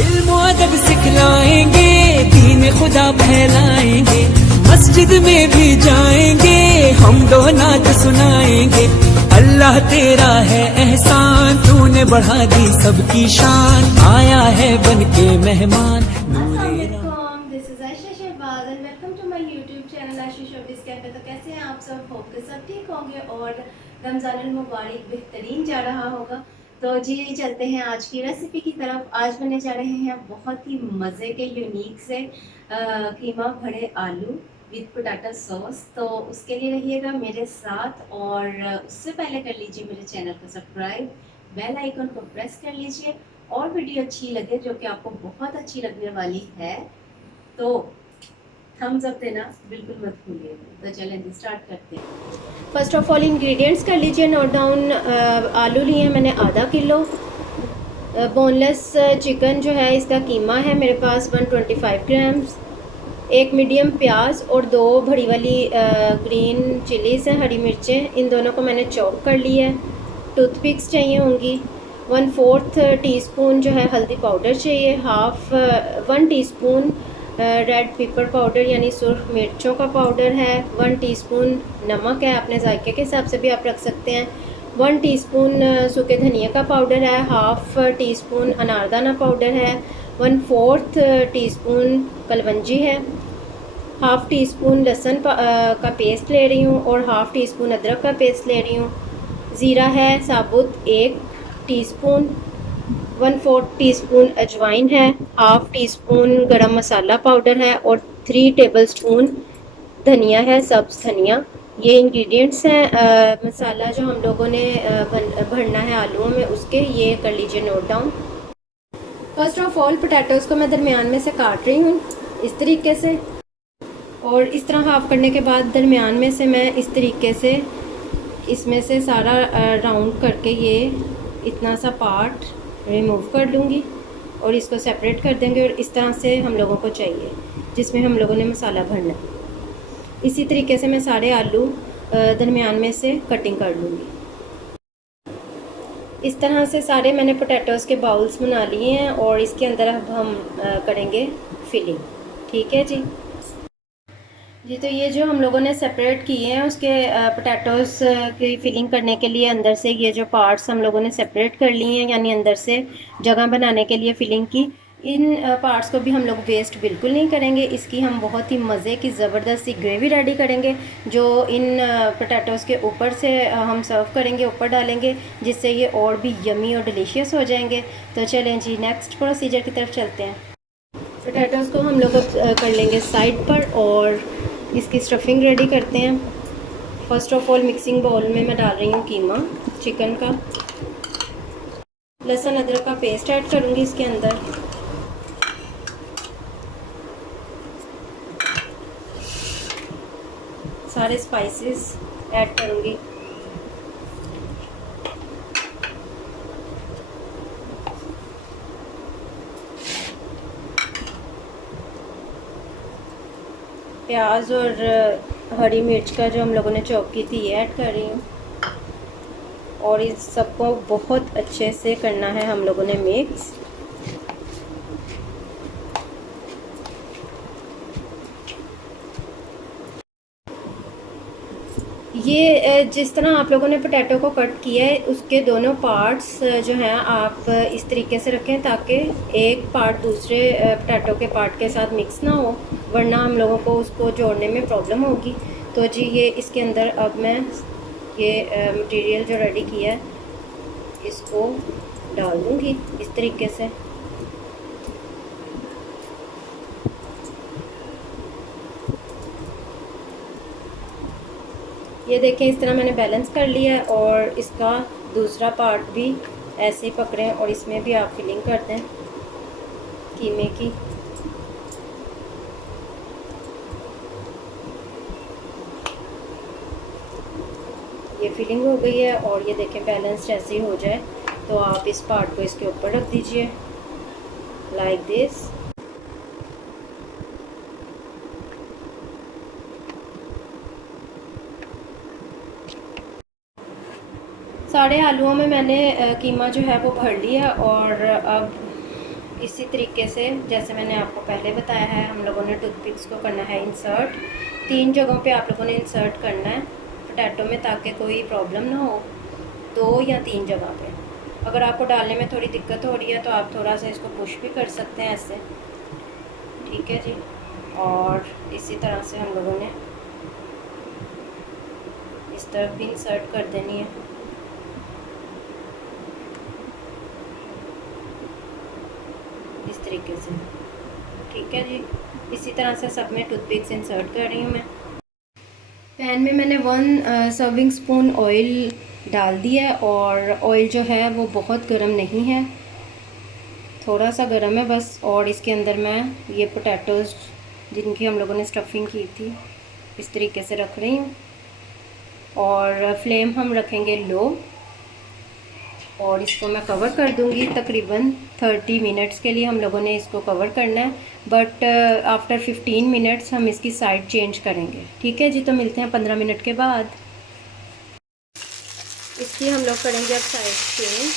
इल्म अदब सिखलाएंगे, दीन खुदा फैलाएंगे, मस्जिद में भी जाएंगे, हम दो नात सुनाएंगे। अल्लाह तेरा है एहसान, तूने बढ़ा दी सबकी शान, आया है बन के मेहमान नूरे राम। This is Ayesha Shahbaz and welcome to my YouTube channel Ayesha showbiz cafe. तो कैसे हैं आप सब? होप के सब ठीक होंगे और रमज़ानुल मुबारक बेहतरीन जा रहा होगा। तो जी चलते हैं आज की रेसिपी की तरफ। आज बनने जा रहे हैं बहुत ही मज़े के यूनिक से कीमा भरे आलू विद पोटैटो सॉस। तो उसके लिए रहिएगा मेरे साथ, और उससे पहले कर लीजिए मेरे चैनल को सब्सक्राइब, बेल आइकन को प्रेस कर लीजिए, और वीडियो अच्छी लगे जो कि आपको बहुत अच्छी लगने वाली है तो थम्स अप देना बिल्कुल मत भूलिएगा। तो चलें स्टार्ट करते हैं। फर्स्ट ऑफ ऑल इंग्रेडिएंट्स कर लीजिए नोट डाउन। आलू लिए हैं मैंने आधा किलो। बोनलेस चिकन जो है इसका कीमा है मेरे पास 125 ग्राम्स। एक मीडियम प्याज और 2 बड़ी वाली ग्रीन चिलीज़ हैं, हरी मिर्चें, इन दोनों को मैंने चॉप कर लिया है। टूथपिक्स चाहिए होंगी। 1/4 टीस्पून जो है हल्दी पाउडर चाहिए। 1 टीस्पून रेड पेपर पाउडर यानी सुर्ख मिर्चों का पाउडर है। 1 टीस्पून नमक है, अपने जायके के हिसाब से भी आप रख सकते हैं। 1 टीस्पून सूखे धनिया का पाउडर है। 1/2 टीस्पून अनारदाना पाउडर है। 1/4 टीस्पून कलवंजी है। 1/2 टीस्पून लहसुन का पेस्ट ले रही हूँ और 1/2 टीस्पून अदरक का पेस्ट ले रही हूँ। ज़ीरा है साबुत 1 टीस्पून। 1/4 टीस्पून अजवाइन है। 1/2 टीस्पून गरम मसाला पाउडर है और 3 टेबलस्पून धनिया है, सब्ज़ धनिया। ये इंग्रेडिएंट्स हैं। मसाला जो हम लोगों ने भरना है आलूओं में उसके, ये कर लीजिए note down. First of all potatoes को मैं दरमियान में से काट रही हूँ इस तरीके से, और इस तरह हाफ करने के बाद दरमियान में से मैं इस तरीके से इसमें से सारा राउंड करके ये इतना सा पार्ट रिमूव कर लूँगी और इसको सेपरेट कर देंगे। और इस तरह से हम लोगों को चाहिए जिसमें हम लोगों ने मसाला भरना है। इसी तरीके से मैं सारे आलू दरमियान में से कटिंग कर लूँगी। इस तरह से सारे मैंने पोटैटोज़ के बाउल्स बना लिए हैं और इसके अंदर अब हम करेंगे फिलिंग। ठीक है जी। तो ये जो हम लोगों ने सेपरेट किए हैं उसके पोटैटोज़ की फिलिंग करने के लिए अंदर से ये जो पार्ट्स हम लोगों ने सेपरेट कर लिए हैं, यानी अंदर से जगह बनाने के लिए फिलिंग की, इन पार्ट्स को भी हम लोग वेस्ट बिल्कुल नहीं करेंगे। इसकी हम बहुत ही मज़े की ज़बरदस्त सी ग्रेवी रेडी करेंगे जो इन पोटैटोज़ के ऊपर से हम सर्व करेंगे, ऊपर डालेंगे, जिससे ये और भी यमी और डिलीशियस हो जाएंगे। तो चलें जी नेक्स्ट प्रोसीजर की तरफ चलते हैं। पोटैटोज़ को हम लोग कर लेंगे साइड पर और इसकी स्टफिंग रेडी करते हैं। First of all mixing bowl में मैं डाल रही हूँ कीमा चिकन का। लहसुन अदरक का पेस्ट ऐड करूँगी इसके अंदर। सारे स्पाइसेस ऐड करूँगी। प्याज और हरी मिर्च का जो हम लोगों ने चॉप की थी ये ऐड कर रही हूँ, और इस सबको बहुत अच्छे से करना है हम लोगों ने मिक्स। ये जिस तरह आप लोगों ने पोटैटो को कट किया है उसके दोनों पार्ट्स जो हैं आप इस तरीके से रखें ताकि एक पार्ट दूसरे पोटैटो के पार्ट के साथ मिक्स ना हो, वरना हम लोगों को उसको जोड़ने में प्रॉब्लम होगी। तो जी ये इसके अंदर अब मैं ये मटेरियल जो रेडी किया है इसको डाल दूँगी इस तरीके से। ये देखें इस तरह मैंने बैलेंस कर लिया है, और इसका दूसरा पार्ट भी ऐसे ही पकड़ें और इसमें भी आप फिलिंग कर दें कीमे की। ये फिलिंग हो गई है और ये देखें बैलेंस्ड ऐसे ही हो जाए तो आप इस पार्ट को इसके ऊपर रख दीजिए लाइक दिस। सारे आलूओं में मैंने कीमा जो है वो भर लिया, और अब इसी तरीके से जैसे मैंने आपको पहले बताया है, हम लोगों ने टूथपिक्स को करना है इंसर्ट। 3 जगहों पे आप लोगों ने इंसर्ट करना है पोटैटो में, ताकि कोई प्रॉब्लम ना हो। 2 या 3 जगह पे। अगर आपको डालने में थोड़ी दिक्कत हो रही है तो आप थोड़ा सा इसको पुश भी कर सकते हैं ऐसे, ठीक है जी। और इसी तरह से हम लोगों ने इस तरफ भी इंसर्ट कर देनी है। इस तरीके से, ठीक है जी। इसी तरह से सब में टूथपिक्स इंसर्ट कर रही हूँ मैं। पैन में मैंने 1 सर्विंग स्पून ऑयल डाल दिया है, और ऑयल जो है वो बहुत गर्म नहीं है, थोड़ा सा गर्म है बस। और इसके अंदर मैं ये पोटैटोज़ जिनकी हम लोगों ने स्टफिंग की थी इस तरीके से रख रही हूँ। और फ्लेम हम रखेंगे लो, और इसको मैं कवर कर दूंगी तकरीबन 30 मिनट्स के लिए हम लोगों ने इसको कवर करना है। बट आफ्टर 15 मिनट्स हम इसकी साइड चेंज करेंगे, ठीक है जी। तो मिलते हैं 15 मिनट के बाद। इसकी हम लोग करेंगे अब साइड चेंज,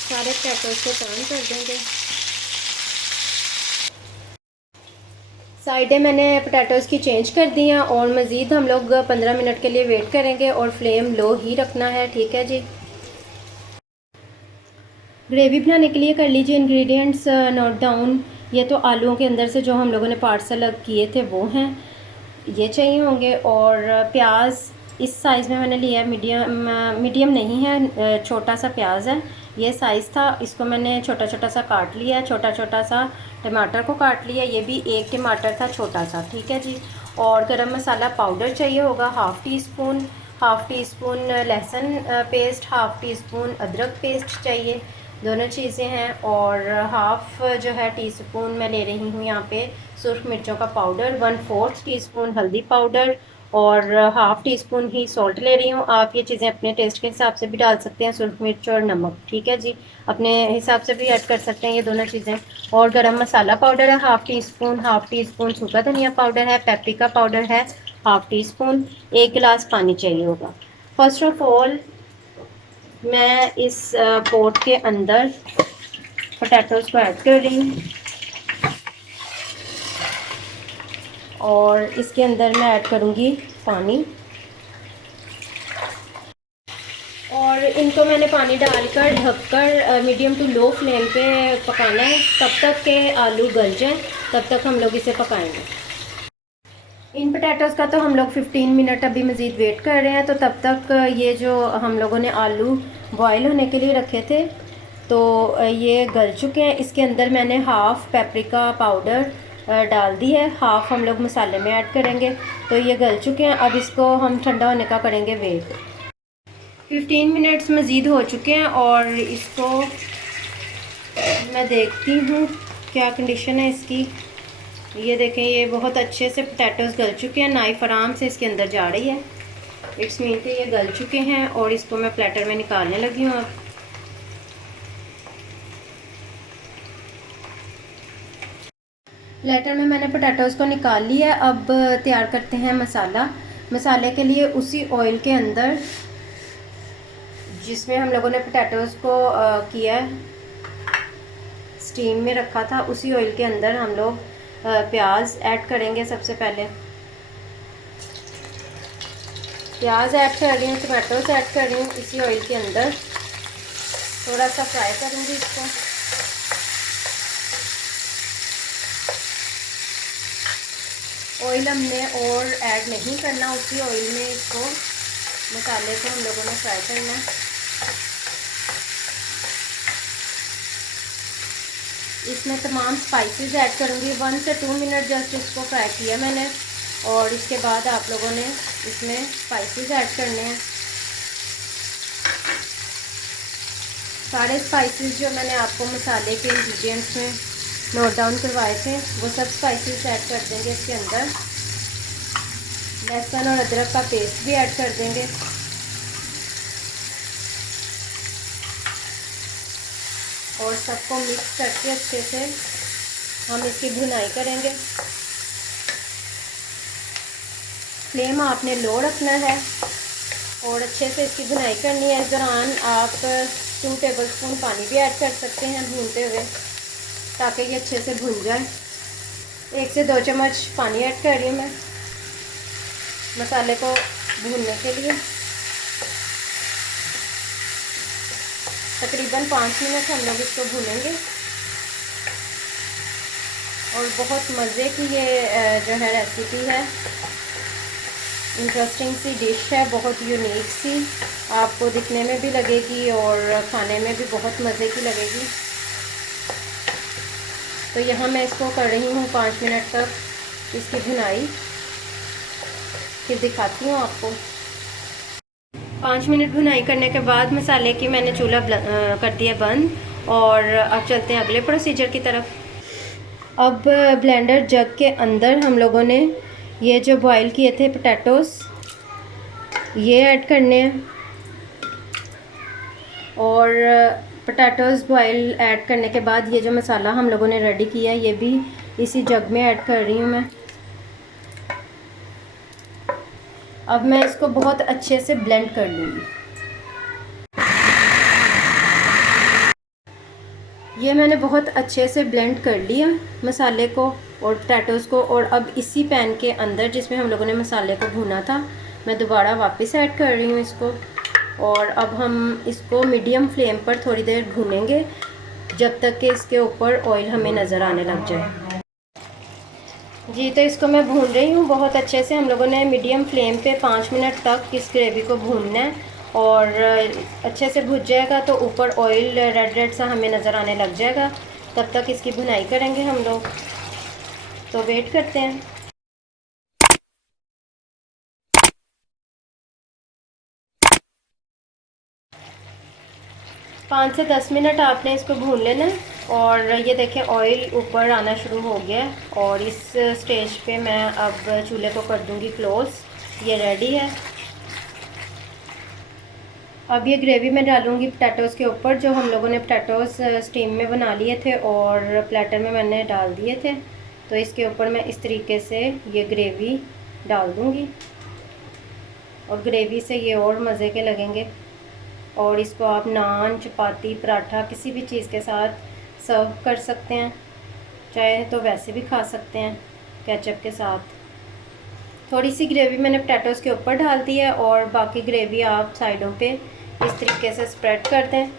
सारे पोटैटोज़ को टर्न कर देंगे। साइडें मैंने पोटैटोज़ की चेंज कर दी हैं, और मज़ीद हम लोग 15 मिनट के लिए वेट करेंगे, और फ्लेम लो ही रखना है, ठीक है जी। ग्रेवी बनाने के लिए कर लीजिए इंग्रेडिएंट्स नोट डाउन। ये तो आलूओं के अंदर से जो हम लोगों ने पार्ट्स अलग किए थे वो हैं, ये चाहिए होंगे। और प्याज इस साइज़ में मैंने लिया है, मीडियम नहीं है, छोटा सा प्याज है, ये साइज़ था। इसको मैंने छोटा छोटा सा काट लिया, छोटा छोटा सा टमाटर को काट लिया, ये भी 1 टमाटर था छोटा सा, ठीक है जी। और गरम मसाला पाउडर चाहिए होगा ½ टी स्पून, ½ टी स्पून लहसुन पेस्ट, ½ टी स्पून अदरक पेस्ट चाहिए, दोनों चीज़ें हैं। और हाफ़ जो है टीस्पून मैं ले रही हूँ यहाँ पे सुर्ख मिर्चों का पाउडर, 1/4 टीस्पून हल्दी पाउडर, और ½ टीस्पून ही सॉल्ट ले रही हूँ। आप ये चीज़ें अपने टेस्ट के हिसाब से भी डाल सकते हैं, सुर्ख मिर्च और नमक, ठीक है जी, अपने हिसाब से भी ऐड कर सकते हैं ये दोनों चीज़ें। और गरम मसाला पाउडर है ½ टीस्पून, ½ टीस्पून सूखा धनिया पाउडर है, पेपरिका पाउडर है ½ टीस्पून, 1 गिलास पानी चाहिए होगा। फर्स्ट ऑफ ऑल मैं इस पोट के अंदर पोटैटोज़ को ऐड कर रही हूँ, और इसके अंदर मैं ऐड करूँगी पानी। और इनको मैंने पानी डालकर ढककर मीडियम टू लो फ्लेम पे पकाना है, तब तक के आलू गल जाएं, तब तक हम लोग इसे पकाएंगे। इन पोटैटोज़ का तो हम लोग 15 मिनट अभी मज़ीद वेट कर रहे हैं। तो तब तक ये जो हम लोगों ने आलू बॉयल होने के लिए रखे थे तो ये गल चुके हैं। इसके अंदर मैंने हाफ़ पेपरिका पाउडर डाल दी है, हाफ़ हम लोग मसाले में ऐड करेंगे। तो ये गल चुके हैं, अब इसको हम ठंडा होने का करेंगे वेट। 15 मिनट्स मज़ीद हो चुके हैं, और इसको मैं देखती हूँ क्या कंडीशन है इसकी। ये देखें, ये बहुत अच्छे से पोटैटोज़ गल चुके हैं, नाइफ़ आराम से इसके अंदर जा रही है, इट्स मीन कि ये गल चुके हैं। और इसको मैं प्लेटर में निकालने लगी हूँ अब। प्लेटर में मैंने पोटैटोज़ को निकाल लिया। अब तैयार करते हैं मसाला। मसाले के लिए उसी ऑयल के अंदर जिसमें हम लोगों ने पोटैटोज़ को किया स्टीम में रखा था, उसी ऑयल के अंदर हम लोग प्याज ऐड करेंगे। सबसे पहले प्याज ऐड कर रही हूँ, टमाटोस ऐड कर रही हूँ इसी ऑयल के अंदर। थोड़ा सा फ्राई करूँगी इसको। ऑयल हमने और ऐड नहीं करना, उसी ऑयल में इसको मसाले को हम लोगों ने फ्राई करना है। इसमें तमाम स्पाइसेस ऐड करूँगी। 1 से 2 मिनट जस्ट इसको फ्राई किया मैंने, और इसके बाद आप लोगों ने इसमें स्पाइसेस ऐड करने हैं। सारे स्पाइसेस जो मैंने आपको मसाले के इंग्रेडिएंट्स में नोट डाउन करवाए थे वो सब स्पाइसेस ऐड कर देंगे इसके अंदर। लहसुन और अदरक का पेस्ट भी ऐड कर देंगे। और सबको मिक्स करके अच्छे से हम इसकी भुनाई करेंगे। फ्लेम आपने लो रखना है और अच्छे से इसकी भुनाई करनी है। इस दौरान आप 2 टेबलस्पून पानी भी ऐड कर सकते हैं भूनते हुए, ताकि ये अच्छे से भुन जाए। 1 से 2 चम्मच पानी ऐड कर रही हूँ मैं मसाले को भूनने के लिए। तकरीबन 5 मिनट हम लोग इसको भूनेंगे। और बहुत मज़े की ये जो है रेसिपी है, इंटरेस्टिंग सी डिश है, बहुत यूनिक सी, आपको दिखने में भी लगेगी और खाने में भी बहुत मज़े की लगेगी। तो यहाँ मैं इसको कर रही हूँ 5 मिनट तक इसकी भुनाई, फिर दिखाती हूँ आपको। 5 मिनट भुनाई करने के बाद मसाले की मैंने चूल्हा कर दिया बंद, और अब चलते हैं अगले प्रोसीजर की तरफ। अब ब्लेंडर जग के अंदर हम लोगों ने ये जो बॉईल किए थे पोटैटोज़ ये ऐड करने हैं, और पोटैटोज़ बॉईल ऐड करने के बाद ये जो मसाला हम लोगों ने रेडी किया है ये भी इसी जग में ऐड कर रही हूँ मैं। अब मैं इसको बहुत अच्छे से ब्लेंड कर लूँगी। ये मैंने बहुत अच्छे से ब्लेंड कर लिया मसाले को और पोटैटोज़ को, और अब इसी पैन के अंदर जिसमें हम लोगों ने मसाले को भुना था मैं दोबारा वापस ऐड कर रही हूँ इसको। और अब हम इसको मीडियम फ्लेम पर थोड़ी देर भूनेंगे जब तक कि इसके ऊपर ऑयल हमें नज़र आने लग जाए। जी, तो इसको मैं भून रही हूँ बहुत अच्छे से। हम लोगों ने मीडियम फ्लेम पे 5 मिनट तक इस ग्रेवी को भूनना है, और अच्छे से भुज जाएगा तो ऊपर ऑयल रेड रेड सा हमें नज़र आने लग जाएगा। तब तक इसकी भुनाई करेंगे हम लोग, तो वेट करते हैं। पाँच से 10 मिनट आपने इसको भून लेना है, और ये देखें ऑयल ऊपर आना शुरू हो गया है। और इस स्टेज पे मैं अब चूल्हे को कर दूंगी क्लोज़। ये रेडी है। अब ये ग्रेवी मैं डालूंगी पोटैटोज़ के ऊपर, जो हम लोगों ने पोटैटोज़ स्टीम में बना लिए थे और प्लेटर में मैंने डाल दिए थे। तो इसके ऊपर मैं इस तरीके से ये ग्रेवी डाल दूंगी, और ग्रेवी से ये और मज़े के लगेंगे। और इसको आप नान, चपाती, पराठा किसी भी चीज़ के साथ सर्व कर सकते हैं, चाहे तो वैसे भी खा सकते हैं केचप के साथ। थोड़ी सी ग्रेवी मैंने पोटैटोज़ के ऊपर डाल दी है, और बाकी ग्रेवी आप साइडों पे इस तरीके से स्प्रेड कर दें।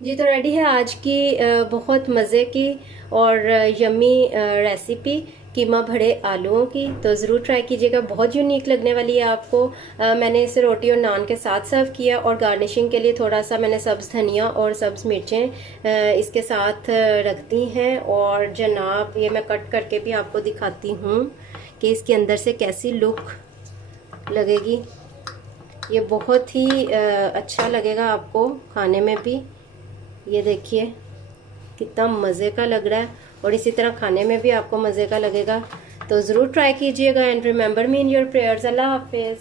जी, तो रेडी है आज की बहुत मज़े की और यमी रेसिपी कीमा भरे आलूओं की। तो ज़रूर ट्राई कीजिएगा, बहुत यूनिक लगने वाली है आपको। मैंने इसे रोटी और नान के साथ सर्व किया, और गार्निशिंग के लिए थोड़ा सा मैंने सब्ज़ धनिया और सब्ज़ मिर्चें इसके साथ रख दी हैं। और जनाब ये मैं कट करके भी आपको दिखाती हूँ कि इसके अंदर से कैसी लुक लगेगी। ये बहुत ही अच्छा लगेगा आपको खाने में भी। ये देखिए कितना मज़े का लग रहा है, और इसी तरह खाने में भी आपको मज़े का लगेगा। तो ज़रूर ट्राई कीजिएगा, and remember me in your prayers. अल्लाह हाफिज़।